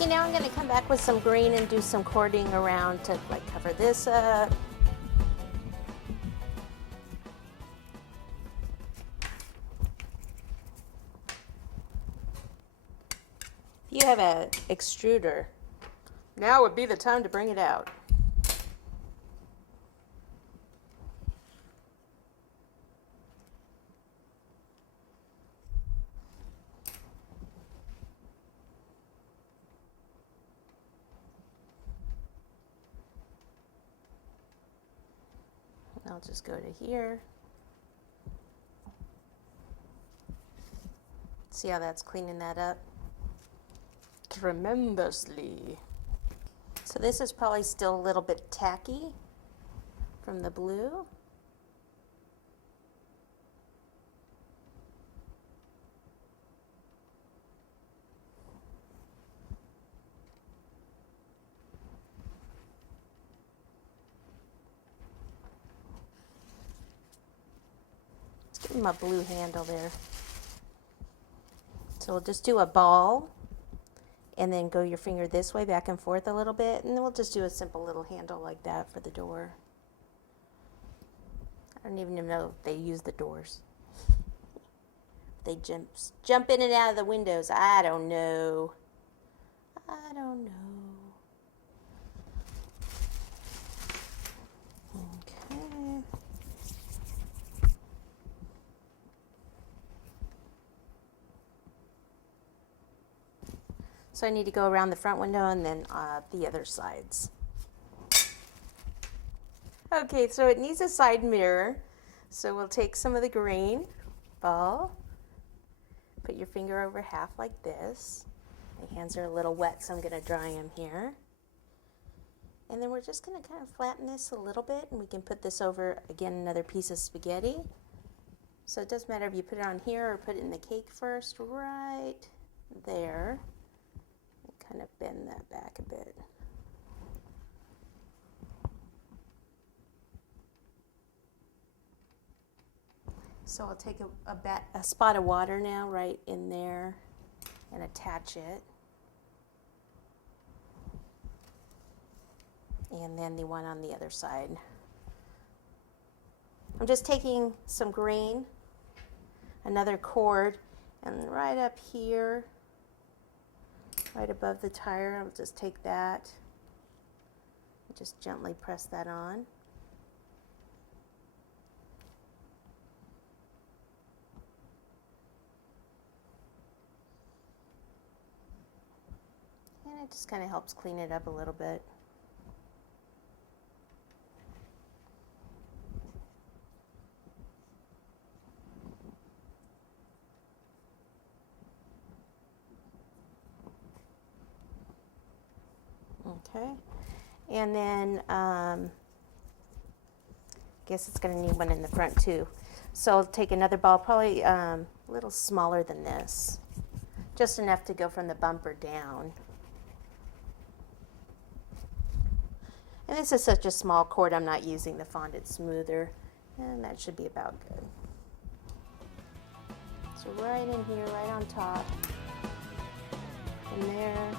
Okay, now I'm going to come back with some green and do some cording around to like cover this up. If you have an extruder, now would be the time to bring it out. I'll just go to here. See how that's cleaning that up? Tremendously. So this is probably still a little bit tacky from the blue. Let's give him a blue handle there. So we'll just do a ball and then go your finger this way back and forth a little bit, and then we'll just do a simple little handle like that for the door. I don't even know if they use the doors. They jump in and out of the windows. I don't know. I don't know. Okay. So I need to go around the front window and then the other sides. Okay, so it needs a side mirror. So we'll take some of the green ball, put your finger over half like this. My hands are a little wet, so I'm going to dry them here. And then we're just going to kind of flatten this a little bit, and we can put this over, again, another piece of spaghetti. So it doesn't matter if you put it on here or put it in the cake first, right there. Kind of bend that back a bit. So I'll take a spot of water now right in there and attach it. And then the one on the other side. I'm just taking some green, another cord, and right up here, right above the tire, I'll just take that and just gently press that on. And it just kind of helps clean it up a little bit. Okay, and then I guess it's going to need one in the front too. So I'll take another ball, probably a little smaller than this, just enough to go from the bumper down. And this is such a small cord, I'm not using the fondant smoother, and that should be about good. So right in here, right on top, in there.